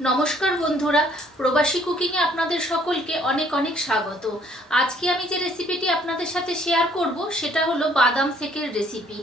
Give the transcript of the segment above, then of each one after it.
নমস্কার বন্ধুরা, প্রবাসী কুকিংয়ে আপনাদের সকলকে অনেক অনেক স্বাগত। আজকে আমি যে রেসিপিটি আপনাদের সাথে শেয়ার করব সেটা হলো বাদাম শেকের রেসিপি।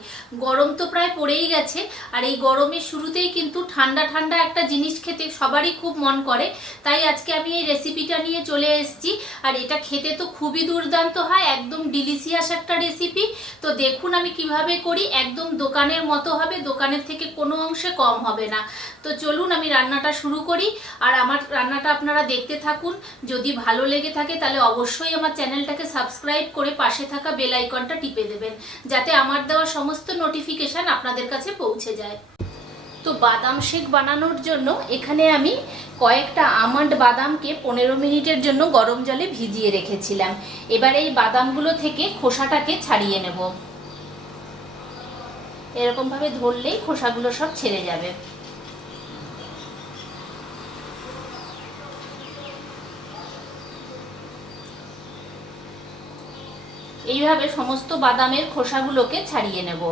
গরম তো প্রায় পড়েই গেছে, আর এই গরমের শুরুতেই কিন্তু ঠান্ডা ঠান্ডা একটা জিনিস খেতে সবারই খুব মন করে। তাই আজকে আমি এই রেসিপিটা নিয়ে চলে এসেছি, আর এটা খেতে তো খুবই দুর্দান্ত হয়, একদম ডিলিশিয়াস একটা রেসিপি। তো দেখুন আমি কিভাবে করি, একদম দোকানের মতো হবে, দোকানের থেকে কোনো অংশে কম হবে না। তো চলুন আমি রান্নাটা শুরু করি, আর আমার রান্নাটা আপনারা দেখতে থাকুন। যদি ভালো লেগে থাকে তাহলে অবশ্যই আমার চ্যানেলটাকে সাবস্ক্রাইব করে পাশে থাকা বেল আইকনটা টিপে দেবেন, যাতে আমার দেওয়া সমস্ত নোটিফিকেশন আপনাদের কাছে পৌঁছে যায়। তো বাদাম শেক বানানোর জন্য এখানে আমি কয়েকটা আমন্ড বাদামকে 15 মিনিটের জন্য গরম জলে ভিজিয়ে রেখেছিলাম। এবার এই বাদামগুলো থেকে খোসাটাকে ছাড়িয়ে নেব। এরকমভাবে ধরলেই খোসাগুলো সব ছেড়ে যাবে। এইভাবে সমস্ত বাদামের খোসাগুলোকে ছাড়িয়ে নেব।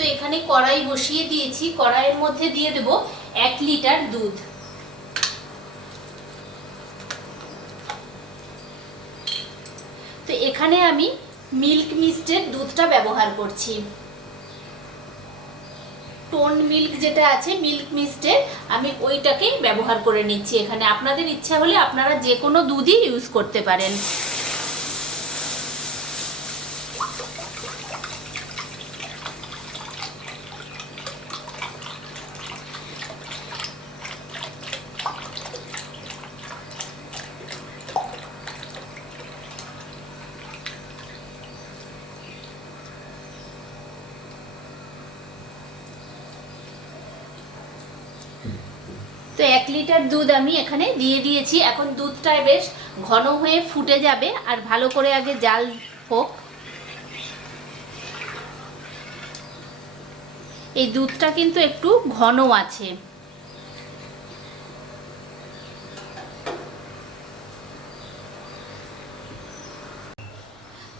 তো এখানে কড়াই বসিয়ে দিয়েছি, কড়াইয়ের মধ্যে দিয়ে দেব 1 লিটার দুধ। তো এখানে আমি মিল্ক মিস্টের দুধটা ব্যবহার করছি। টোন মিল্ক যেটা আছে মিল্ক মিস্টের, আমি ওইটাকে ব্যবহার করে নিচ্ছি এখানে। আপনাদের ইচ্ছা হলে আপনারা যে কোনো দুধই ইউজ করতে পারেন। তো 1 লিটার দুধ আমি এখানে দিয়ে দিয়েছি। এখন দুধটা বেশ ঘন হয়ে ফুটে যাবে, আর ভালো করে আগে জাল হোক। এই দুধটা কিন্তু একটু ঘন আছে।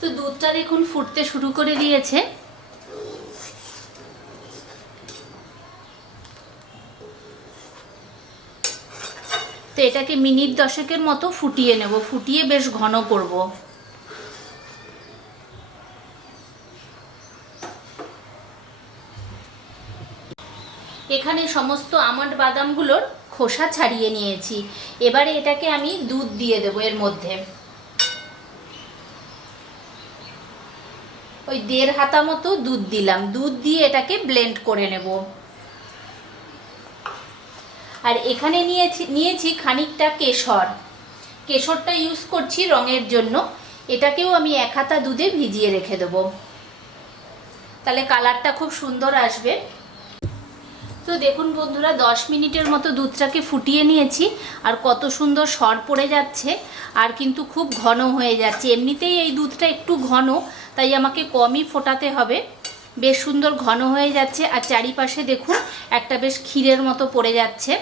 তো দুধটা দেখুন ফুটতে শুরু করে দিয়েছে। তো এটাকে মিনিট 10 মতো ফুটিয়ে নেব, ফুটিয়ে বেশ ঘন করব। এখানে সমস্ত আমন্ড বাদামগুলোর খোসা ছাড়িয়ে নিয়েছি। এবারে এটাকে আমি দুধ দিয়ে দেবো এর মধ্যে। ওই 1.5 হাতা মতো দুধ দিলাম। দুধ দিয়ে এটাকে ব্লেন্ড করে নেব। আর এখানে নিয়েছি খানিকটা কেশর। কেশরটা ইউজ করছি রঙের জন্য। এটাকেও আমি 1 হাতা দুধে ভিজিয়ে রেখে দেব, তাহলে কালারটা খুব সুন্দর আসবে। তো দেখুন বন্ধুরা, 10 মিনিটের মতো দুধটাকে ফুটিয়ে নিয়েছি, আর কত সুন্দর সর পড়ে যাচ্ছে, আর কিন্তু খুব ঘন হয়ে যাচ্ছে। এমনিতেই এই দুধটা একটু ঘন, তাই আমাকে কমই ফোটাতে হবে। বেশ সুন্দর ঘন হয়ে যাচ্ছে, আর চারিপাশে দেখুন একটা বেশ ক্ষীরের মতো পড়ে যাচ্ছে।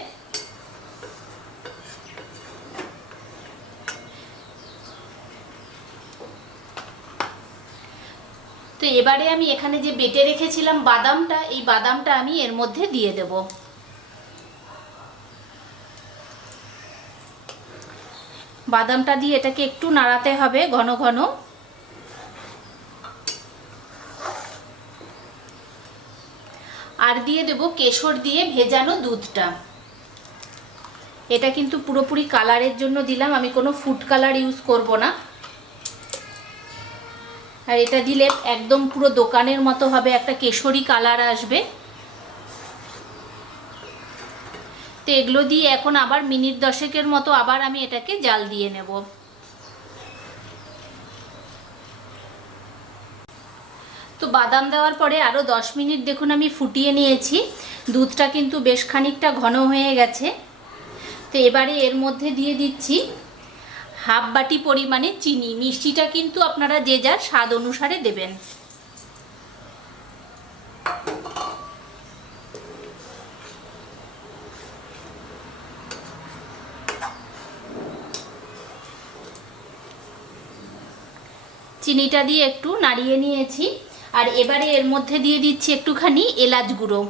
তো এবারে আমি এখানে যে বেটে রেখেছিলাম বাদামটা, এই বাদামটা আমি এর মধ্যে দিয়ে দেব। বাদামটা দিয়ে এটাকে একটু নাড়াতে হবে ঘন ঘন। আর দিয়ে দেব কেশর দিয়ে ভেজানো দুধটা। এটা কিন্তু পুরোপুরি কালারের জন্য দিলাম, আমি কোনো ফুড কালার ইউজ করব না। আর এটা দিলে একদম পুরো দোকানের মতো হবে, একটা কেশরি কালার আসবে। তো এগুলো দিয়ে এখন আবার মিনিট 10 মতো আবার আমি এটাকে জাল দিয়ে নেব। তো বাদাম দেওয়ার পরে আরও 10 মিনিট দেখুন আমি ফুটিয়ে নিয়েছি। দুধটা কিন্তু বেশ খানিকটা ঘন হয়ে গেছে। তো এবারে এর মধ্যে দিয়ে দিচ্ছি হাফ বাটি পরিমাণে চিনি। মিষ্টিটা কিন্তু আপনারা যে যার স্বাদ অনুসারে দেবেন। চিনিটা দিয়ে একটু নাড়িয়ে নিয়েছি। আর এবারে এর মধ্যে দিয়ে দিচ্ছি একটুখানি এলাচ গুঁড়ো।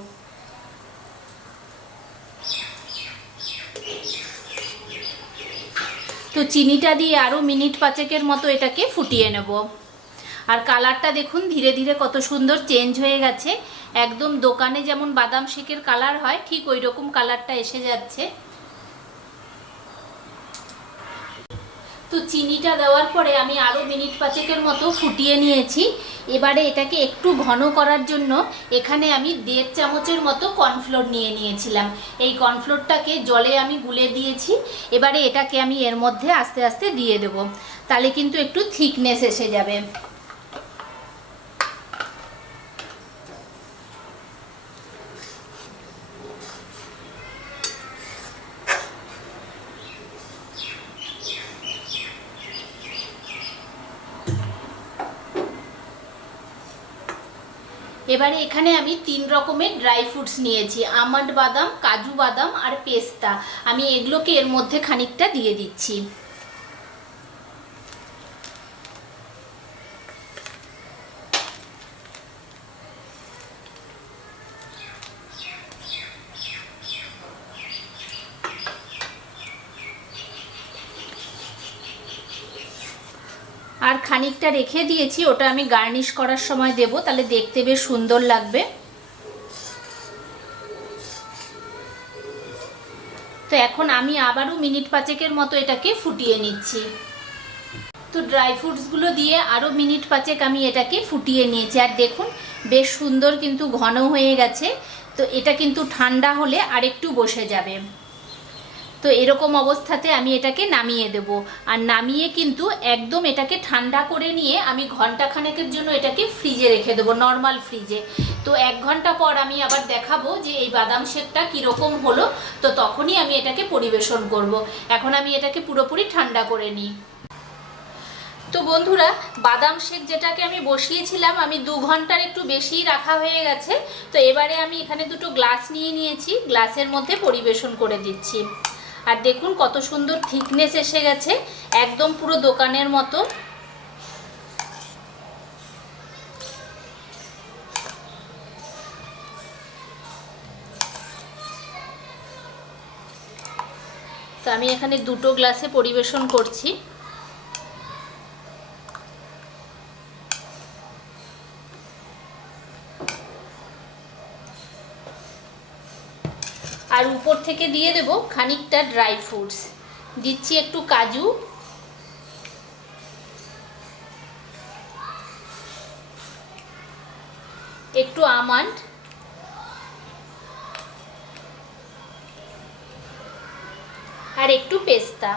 তো চিনিটা দিয়ে আরও মিনিট 5 মতো এটাকে ফুটিয়ে নেব। আর কালারটা দেখুন ধীরে ধীরে কত সুন্দর চেঞ্জ হয়ে গেছে। একদম দোকানে যেমন বাদাম শেকের কালার হয় ঠিক ওই রকম কালারটা এসে যাচ্ছে। তো চিনিটা দেওয়ার পরে আমি আরও মিনিট 5 মতো ফুটিয়ে নিয়েছি। এবারে এটাকে একটু ঘন করার জন্য এখানে আমি 1.5 চামচের মতো কর্নফ্লোর নিয়ে নিয়েছিলাম। এই কর্নফ্লোরটাকে জলে আমি গুলে দিয়েছি। এবারে এটাকে আমি এর মধ্যে আস্তে আস্তে দিয়ে দেব, তাহলে কিন্তু একটু থিকনেস এসে যাবে। এবারে এখানে আমি 3 রকমের ড্রাই ফ্রুটস নিয়েছি, আমন্ড বাদাম, কাজু বাদাম আর পেস্তা। আমি এগুলোকে এর মধ্যে খানিকটা দিয়ে দিচ্ছি। আর খানিকটা রেখে দিয়েছি, ওটা আমি গার্নিশ করার সময় দেব, তাহলে দেখতে বেশ সুন্দর লাগবে। তো এখন আমি আবারও মিনিট 5 মতো এটাকে ফুটিয়ে নিচ্ছি। তো ড্রাই ফ্রুটসগুলো দিয়ে আরও মিনিট 5 আমি এটাকে ফুটিয়ে নিয়েছি। আর দেখুন বেশ সুন্দর কিন্তু ঘন হয়ে গেছে। তো এটা কিন্তু ঠান্ডা হলে আরেকটু বসে যাবে। তো এরকম অবস্থাতে আমি এটাকে নামিয়ে দেব। আর নামিয়ে কিন্তু একদম এটাকে ঠান্ডা করে নিয়ে আমি ঘন্টাখানেকের জন্য এটাকে ফ্রিজে রেখে দেবো, নর্মাল ফ্রিজে। তো 1 ঘন্টা পর আমি আবার দেখাবো যে এই বাদাম শেকটা কীরকম হলো। তো তখনই আমি এটাকে পরিবেশন করব। এখন আমি এটাকে পুরোপুরি ঠান্ডা করে নিই। তো বন্ধুরা, বাদাম শেক যেটাকে আমি বসিয়েছিলাম, আমি 2 ঘন্টার একটু বেশিই রাখা হয়ে গেছে। তো এবারে আমি এখানে দুটো গ্লাস নিয়ে নিয়েছি, গ্লাসের মধ্যে পরিবেশন করে দিচ্ছি। আর দেখুন কত সুন্দর থিকনেস এসে গেছে, একদম পুরো দোকানের মতো। তো আমি এখানে 2টো গ্লাসে পরিবেশন করছি। আর উপর থেকে দিয়ে দেব খানিকটা ড্রাই ফ্রুটস। দিচ্ছি একটু কাজু, একটু আমন্ড আর একটু পেস্তা।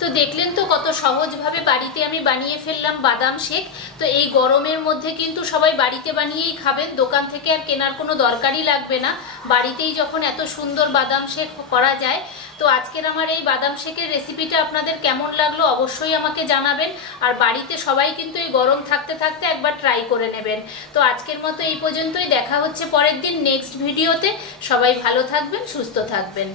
তো দেখলেন তো কত সহজভাবে বাড়িতে আমি বানিয়ে ফেললাম বাদাম শেক। তো এই গরমের মধ্যে কিন্তু সবাই বাড়িতে বানিয়েই খাবেন, দোকান থেকে আর কেনার কোনো দরকারই লাগবে না। বাড়িতেই যখন এত সুন্দর বাদাম শেক করা যায়। তো আজকের আমার এই বাদাম শেকের রেসিপিটা আপনাদের কেমন লাগলো অবশ্যই আমাকে জানাবেন। আর বাড়িতে সবাই কিন্তু এই গরম থাকতে থাকতে একবার ট্রাই করে নেবেন। তো আজকের মতো এই পর্যন্তই, দেখা হচ্ছে পরের দিন নেক্সট ভিডিওতে। সবাই ভালো থাকবেন, সুস্থ থাকবেন।